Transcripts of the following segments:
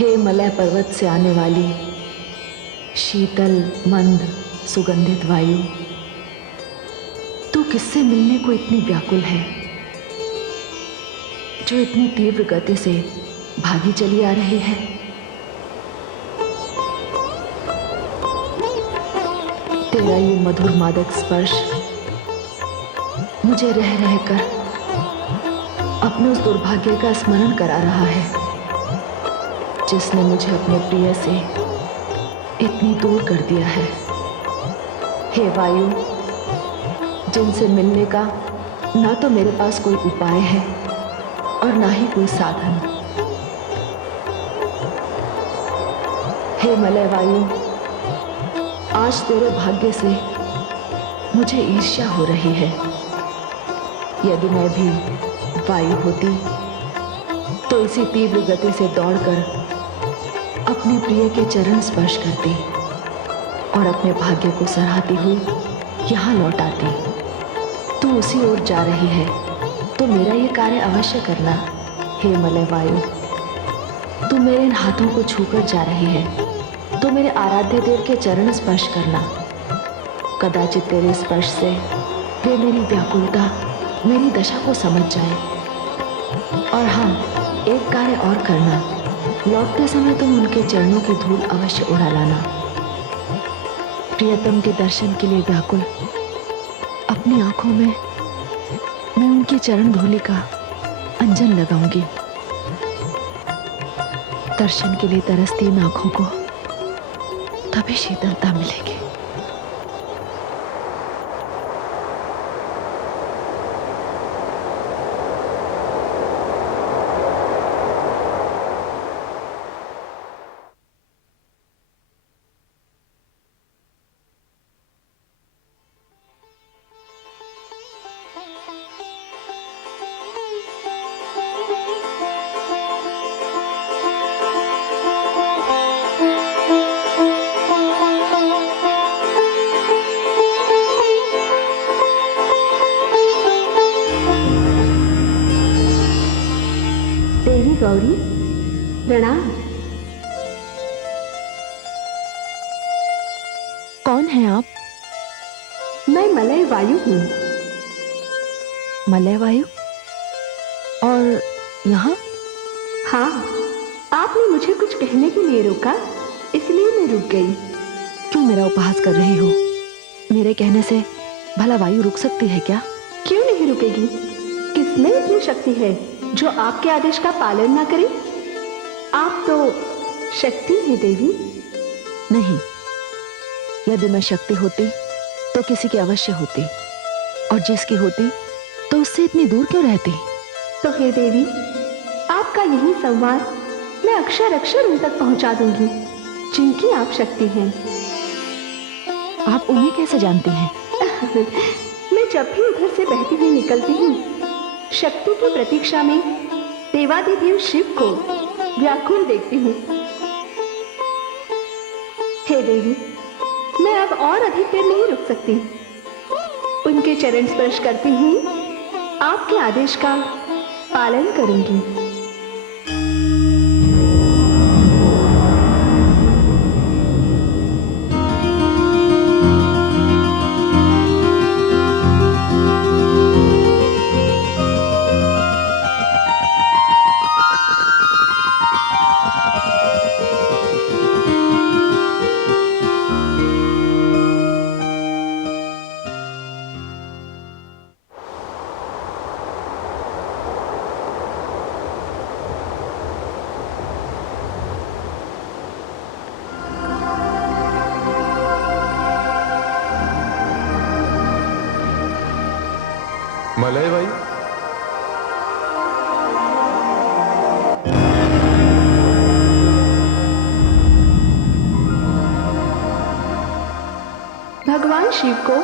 हे Malay पर्वत से आने वाली शीतल मंद सुगंधित वायु, तू किससे मिलने को इतनी व्याकुल है, जो इतनी तीव्र गति से भागी चली आ रही है। तेरा ये मधुर मादक स्पर्श मुझे रह रहकर अपने उस दुर्भाग्य का स्मरण करा रहा है, जिसने मुझे अपने प्रिय से इतनी दूर कर दिया है। हे वायु, जिनसे मिलने का ना तो मेरे पास कोई उपाय है और ना ही कोई साधन। हे मलय वायु, आज तेरे भाग्य से मुझे ईर्ष्या हो रही है। यदि मैं भी वायु होती तो इसी तीव्र गति से दौड़कर अपने प्रिय के चरण स्पर्श करती और अपने भाग्य को सराहती हुई यहाँ लौट आती। तू उसी ओर जा रही है तो मेरा ये कार्य अवश्य करना। हे मलय वायु, तू मेरे इन हाथों को छूकर जा रही है तो मेरे आराध्य देव के चरण स्पर्श करना। कदाचित तेरे स्पर्श से वे मेरी व्याकुलता, मेरी दशा को समझ जाए। और हाँ, एक कार्य और करना, लौटते समय तुम उनके चरणों की धूल अवश्य उड़ा लाना। प्रियतम के दर्शन के लिए व्याकुल अपनी आंखों में मैं उनकी चरण धूलि का अंजन लगाऊंगी। दर्शन के लिए तरसती इन आंखों को तभी शीतलता मिलेगी। गौरी, प्रणाम। कौन है आप? मैं मलय वायु हूँ। मलय वायु? और यहाँ? हाँ, आपने मुझे कुछ कहने के लिए रोका, इसलिए मैं रुक गई। क्यों मेरा उपहास कर रही हो? मेरे कहने से भला वायु रुक सकती है क्या? क्यों नहीं रुकेगी? किसमें इतनी शक्ति है जो आपके आदेश का पालन ना करे? आप तो शक्ति है देवी। नहीं, यदि मैं शक्ति होती तो किसी की अवश्य होती, और जिसकी होती तो उससे इतनी दूर क्यों रहती? तो हे देवी, आपका यही संवाद मैं अक्षर अक्षर उन तक पहुंचा दूंगी जिनकी आप शक्ति हैं। आप उन्हें कैसे जानती हैं? मैं जब भी उधर से बहती हुई निकलती हूँ, शक्ति की प्रतीक्षा में देवादिदेव शिव को व्याकुल देखती हूँ। हे देवी, मैं अब और अधिक देर नहीं रुक सकती। उनके चरण स्पर्श करती हुई आपके आदेश का पालन करूंगी। मलय वायु, भगवान शिव को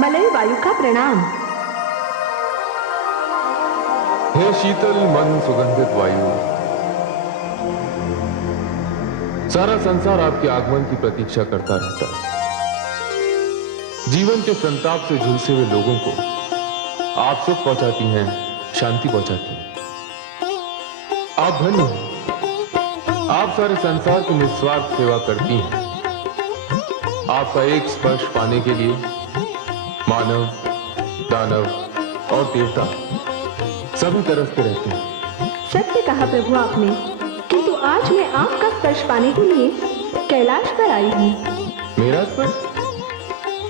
मलय वायु का प्रणाम। हे शीतल मन सुगंधित वायु, सारा संसार आपके आगमन की प्रतीक्षा करता रहता है। जीवन के संताप से झुलसे हुए लोगों को आप सुख पहुंचाती हैं, शांति पहुंचाती हैं। आप धन्य हैं। आप सारे संसार की निस्वार्थ सेवा करती हैं। आपका एक स्पर्श पाने के लिए मानव, दानव और देवता सभी तरफते रहते हैं। सत्य कहा प्रभु आपने, किंतु आज मैं आपका स्पर्श पाने के लिए कैलाश पर आई हूँ। मेरा स्पर्श?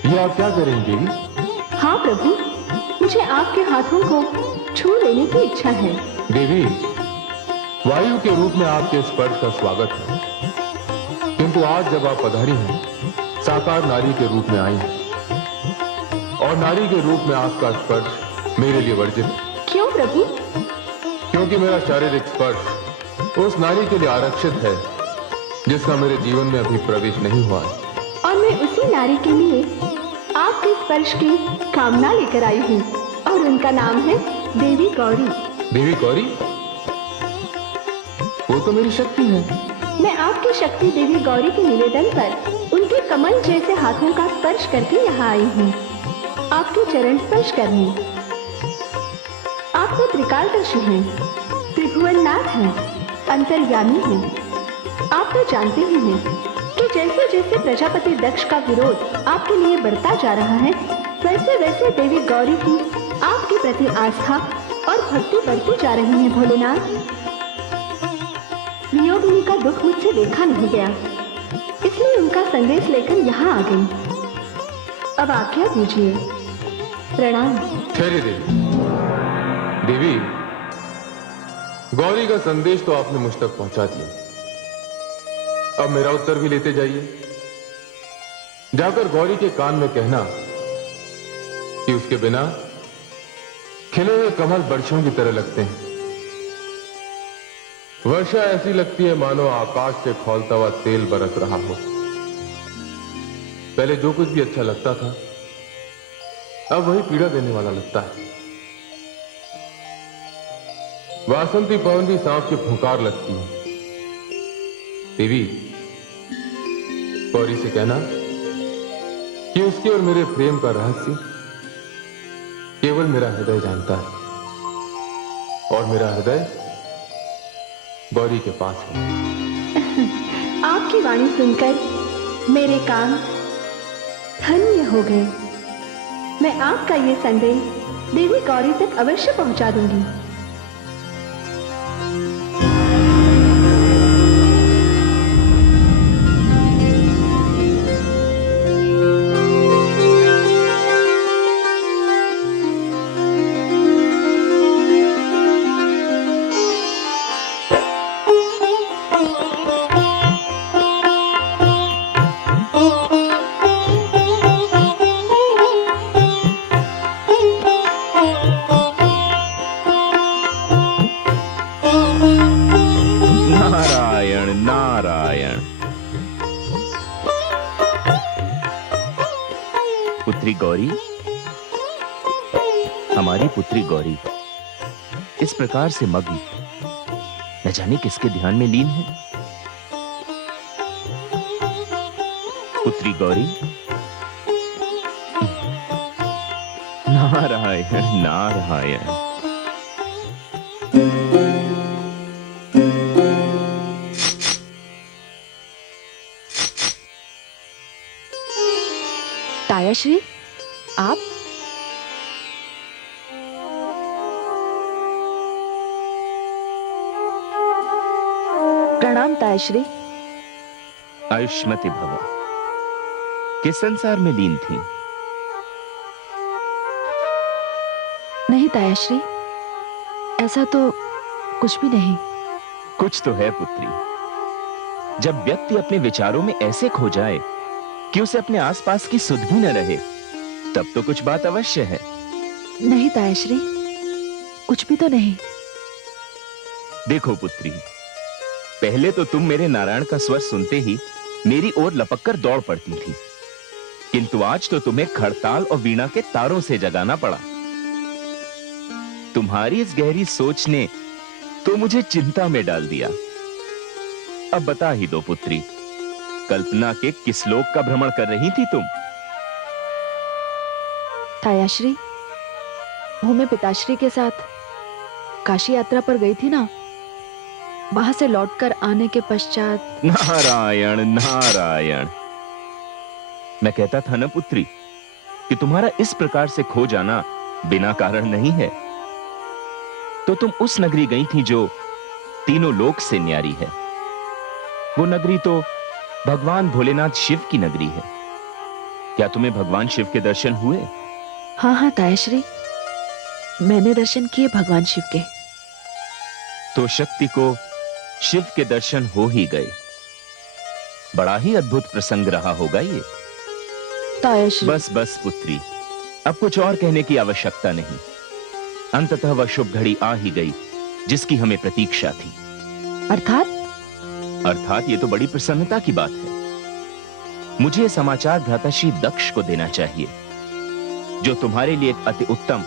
ये आप क्या करेंगे देवी? हाँ प्रभु, मुझे आपके हाथों को छू लेने की इच्छा है। देवी, वायु के रूप में आपके स्पर्श का स्वागत है, किंतु आज जब आप पधारी हैं, साकार नारी के रूप में आई हैं, और नारी के रूप में आपका स्पर्श मेरे लिए वर्जित है। क्यों प्रभु? क्योंकि मेरा शारीरिक स्पर्श उस नारी के लिए आरक्षित है जिसका मेरे जीवन में अभी प्रवेश नहीं हुआ है। और मैं उसी नारी के लिए आपके स्पर्श की कामना लेकर आई हूँ, और उनका नाम है देवी गौरी। देवी गौरी? वो तो मेरी शक्ति है। मैं आपकी शक्ति देवी गौरी के निवेदन पर उनके कमल जैसे हाथों का स्पर्श करके यहाँ आई हूँ, आपके चरण स्पर्श करने। आप तो त्रिकालदर्शी हैं, त्रिभुवननाथ हैं, अंतर्यामी हैं। आप तो जानते ही हैं कि जैसे जैसे प्रजापति दक्ष का विरोध आपके लिए बढ़ता जा रहा है, वैसे वैसे देवी गौरी की आपके प्रति आस्था और भक्ति बढ़ती जा रही है। भोलेनाथ, वियोगिनी का दुख मुझसे देखा नहीं गया, इसलिए उनका संदेश लेकर यहाँ आ गई। अब आज्ञा दीजिए। प्रणाम। ठहरे देवी। देवी, गौरी का संदेश तो आपने मुझ तक पहुंचा दिया, अब मेरा उत्तर भी लेते जाइए। जाकर गौरी के कान में कहना कि उसके बिना खिले हुए कमल वर्षों की तरह लगते हैं। वर्षा ऐसी लगती है मानो आकाश से खौलता हुआ तेल बरस रहा हो। पहले जो कुछ भी अच्छा लगता था, अब वही पीड़ा देने वाला लगता है। वासंती पवन भी सांप की फुंकार लगती है। देवी, गौरी से कहना कि उसके और मेरे प्रेम का रहस्य केवल मेरा हृदय जानता है, और मेरा हृदय गौरी के पास है। आपकी वाणी सुनकर मेरे कान धन्य हो गए। मैं आपका ये संदेश देवी गौरी तक अवश्य पहुंचा दूंगी। नारायण नारायण। पुत्री गौरी, हमारी पुत्री गौरी इस प्रकार से मग्न न जाने किसके ध्यान में लीन है। पुत्री गौरी, नारायण नारायण। तायाश्री, आप? प्रणाम तायाश्री। आयुष्मती भव। किस संसार में लीन थी? नहीं तायाश्री, ऐसा तो कुछ भी नहीं। कुछ तो है पुत्री। जब व्यक्ति अपने विचारों में ऐसे खो जाए कि उसे अपने आसपास की सुध भी न रहे, तब तो कुछ बात अवश्य है। नहीं तायाश्री, कुछ भी तो नहीं। देखो पुत्री, पहले तो तुम मेरे नारायण का स्वर सुनते ही मेरी ओर लपक कर दौड़ पड़ती थी, किंतु आज तो तुम्हें खड़ताल और वीणा के तारों से जगाना पड़ा। तुम्हारी इस गहरी सोच ने तो मुझे चिंता में डाल दिया। अब बता ही दो पुत्री, कल्पना के किस लोक का भ्रमण कर रही थी तुम? तायाश्री, वो मैं पिताश्री के साथ काशी यात्रा पर गई थी ना, वहां से लौटकर आने के पश्चात। नारायण नारायण, मैं कहता था ना पुत्री कि तुम्हारा इस प्रकार से खो जाना बिना कारण नहीं है। तो तुम उस नगरी गई थी जो तीनों लोक से न्यारी है। वो नगरी तो भगवान भोलेनाथ शिव की नगरी है। क्या तुम्हें भगवान शिव के दर्शन हुए? हाँ हाँ तायाश्री, मैंने दर्शन किए भगवान शिव के। तो शक्ति को शिव के दर्शन हो ही गए। बड़ा ही अद्भुत प्रसंग रहा होगा ये। तायाश्री, बस बस पुत्री, अब कुछ और कहने की आवश्यकता नहीं। अंततः वह शुभ घड़ी आ ही गई जिसकी हमें प्रतीक्षा थी। अर्थात ये तो बड़ी प्रसन्नता की बात है। मुझे यह समाचार भ्राताश्री दक्ष को देना चाहिए, जो तुम्हारे लिए एक अति उत्तम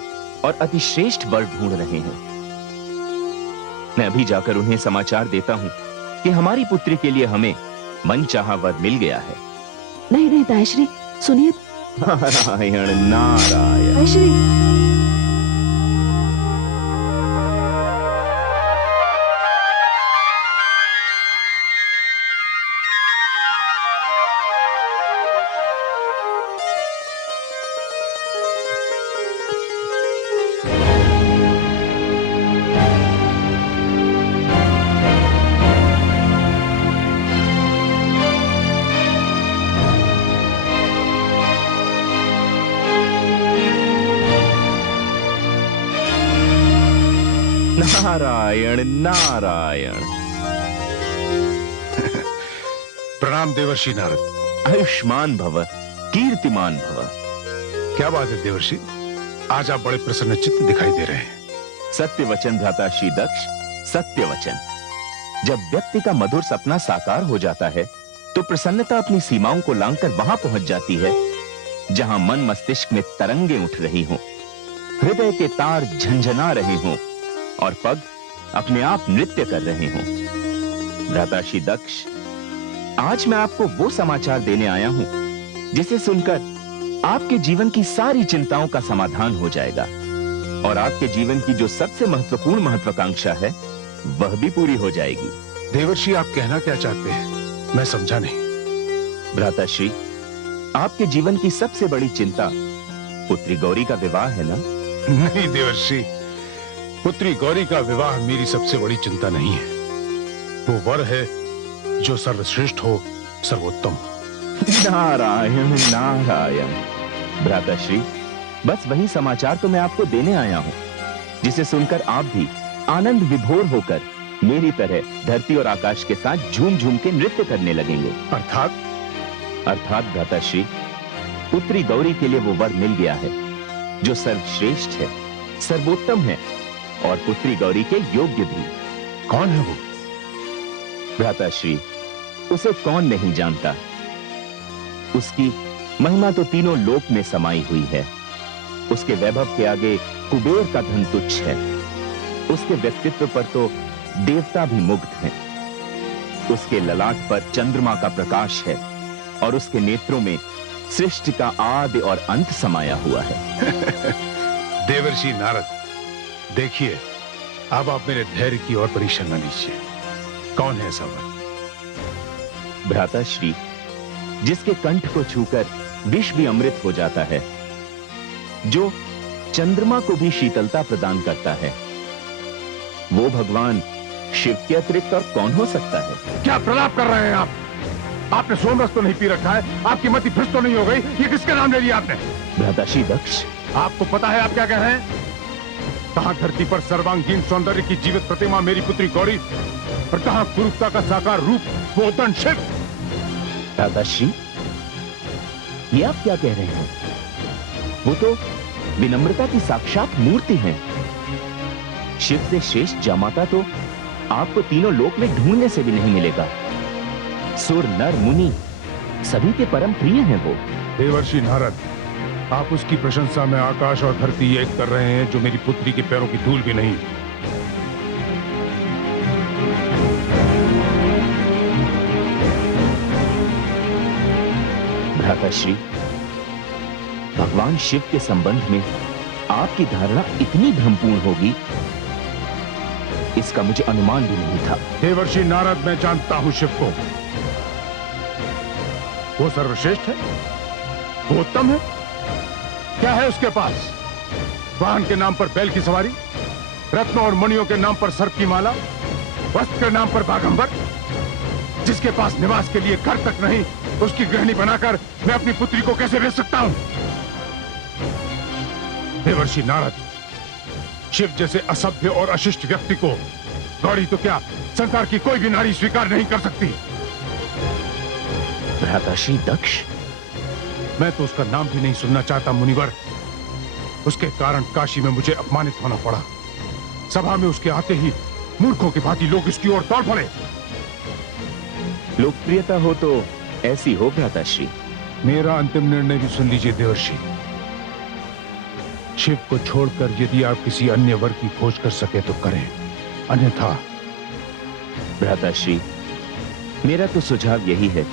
और अति श्रेष्ठ वर ढूंढ रहे हैं। मैं अभी जाकर उन्हें समाचार देता हूं कि हमारी पुत्री के लिए हमें मनचाहा वर मिल गया है। नहीं नहीं तायाश्री, सुनिए। नारायण नारायण। तायाश्री, नारायण नारायण। प्रणाम देवर्षि नारद। आयुष्मान भव, कीर्तिमान भव। क्या बात है देवर्षि, आज आप बड़े प्रसन्न चित्त दिखाई दे रहे हैं। सत्य वचन भ्राताश्री दक्ष, सत्य वचन। जब व्यक्ति का मधुर सपना साकार हो जाता है तो प्रसन्नता अपनी सीमाओं को लांघकर वहां पहुंच जाती है जहां मन मस्तिष्क में तरंगे उठ रही हों, हृदय के तार झंझना रहे हों और पग अपने आप नृत्य कर रहे हों। भ्राताश्री दक्ष, आज मैं आपको वो समाचार देने आया हूं जिसे सुनकर आपके जीवन की सारी चिंताओं का समाधान हो जाएगा और आपके जीवन की जो सबसे महत्वपूर्ण महत्वाकांक्षा है वह भी पूरी हो जाएगी। देवर्षि, आप कहना क्या चाहते हैं, मैं समझा नहीं। भ्राताश्री, आपके जीवन की सबसे बड़ी चिंता पुत्री गौरी का विवाह है ना? नहीं देवर्षि, पुत्री गौरी का विवाह मेरी सबसे बड़ी चिंता नहीं है। वो वर है जो सर्वश्रेष्ठ हो, सर्वोत्तम हो। नारायण नारायण। भ्राताश्री, बस वही समाचार तो मैं आपको देने आया हूं जिसे सुनकर आप भी आनंद विभोर होकर मेरी तरह धरती और आकाश के साथ झूम झूम के नृत्य करने लगेंगे। अर्थात भ्राताश्री, पुत्री गौरी के लिए वो वर मिल गया है जो सर्वश्रेष्ठ है, सर्वोत्तम है और पुत्री गौरी के योग्य भी। कौन है वो? भ्राताश्री, उसे कौन नहीं जानता। उसकी महिमा तो तीनों लोक में समाई हुई है। उसके वैभव के आगे कुबेर का धन तुच्छ है। उसके व्यक्तित्व पर तो देवता भी मुग्ध हैं। उसके ललाट पर चंद्रमा का प्रकाश है और उसके नेत्रों में सृष्टि का आदि और अंत समाया हुआ है। देवर्षि नारद, देखिए, अब आप मेरे धैर्य की और परीक्षा न लीजिए। कौन है ऐसा वर? भ्राताश्री, जिसके कंठ को छूकर विष भी अमृत हो जाता है, जो चंद्रमा को भी शीतलता प्रदान करता है, वो भगवान शिव के अतिरिक्त और कौन हो सकता है? क्या प्रलाप कर रहे हैं आप? आपने सोमरस तो नहीं पी रखा है? आपकी मति भ्रष्ट तो नहीं हो गई? ये किसके नाम ले लिया आपने? भ्राताश्री दक्ष, आपको पता है आप क्या कह रहे हैं? कहां धरती पर सर्वांगीण सौंदर्य की जीवित प्रतिमा मेरी पुत्री गौरी और कहां कुरूपता का साकार रूप वो उद्दंड शिव? भ्राताश्री, ये आप क्या कह रहे हैं? वो तो विनम्रता की साक्षात मूर्ति हैं। शिव से श्रेष्ठ जामाता तो आपको तीनों लोक में ढूंढने से भी नहीं मिलेगा। सुर नर मुनि सभी के परम प्रिय हैं वो। देवर्षि नारद, आप उसकी प्रशंसा में आकाश और धरती एक कर रहे हैं जो मेरी पुत्री के पैरों की धूल भी नहीं। भ्राताश्री, भगवान शिव के संबंध में आपकी धारणा इतनी भ्रमपूर्ण होगी इसका मुझे अनुमान भी नहीं था। देवर्षि नारद, मैं जानता हूं शिव को। वो सर्वश्रेष्ठ है, वो उत्तम है। क्या है उसके पास? वाहन के नाम पर बैल की सवारी, रत्नों और मणियों के नाम पर सर्प की माला, वस्त्र के नाम पर बागंबर। जिसके पास निवास के लिए घर तक नहीं, उसकी गृहिणी बनाकर मैं अपनी पुत्री को कैसे भेज सकता हूं? देवर्षि नारद, शिव जैसे असभ्य और अशिष्ट व्यक्ति को गौरी तो क्या, संसार की कोई भी नारी स्वीकार नहीं कर सकती। भ्राताश्री दक्ष, मैं तो उसका नाम भी नहीं सुनना चाहता मुनिवर। उसके कारण काशी में मुझे अपमानित होना पड़ा। सभा में उसके आते ही मूर्खों की भांति लोग इसकी ओर दौड़ पड़े। लोकप्रियता हो तो ऐसी हो भ्राताश्री। मेरा अंतिम निर्णय भी सुन लीजिए देवर्षि। शिव को छोड़कर यदि आप किसी अन्य वर की खोज कर सके तो करें, अन्यथा। भ्राताश्री, मेरा तो सुझाव यही है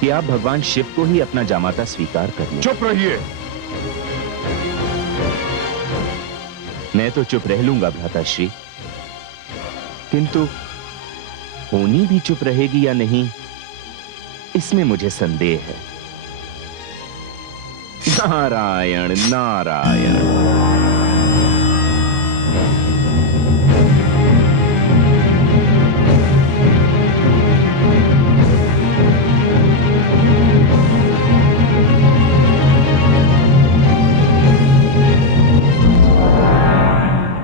कि आप भगवान शिव को ही अपना जामाता स्वीकार कर लें। चुप रहिए। मैं तो चुप रह लूंगा भ्राताश्री, किंतु होनी भी चुप रहेगी या नहीं, इसमें मुझे संदेह है। नारायण नारायण।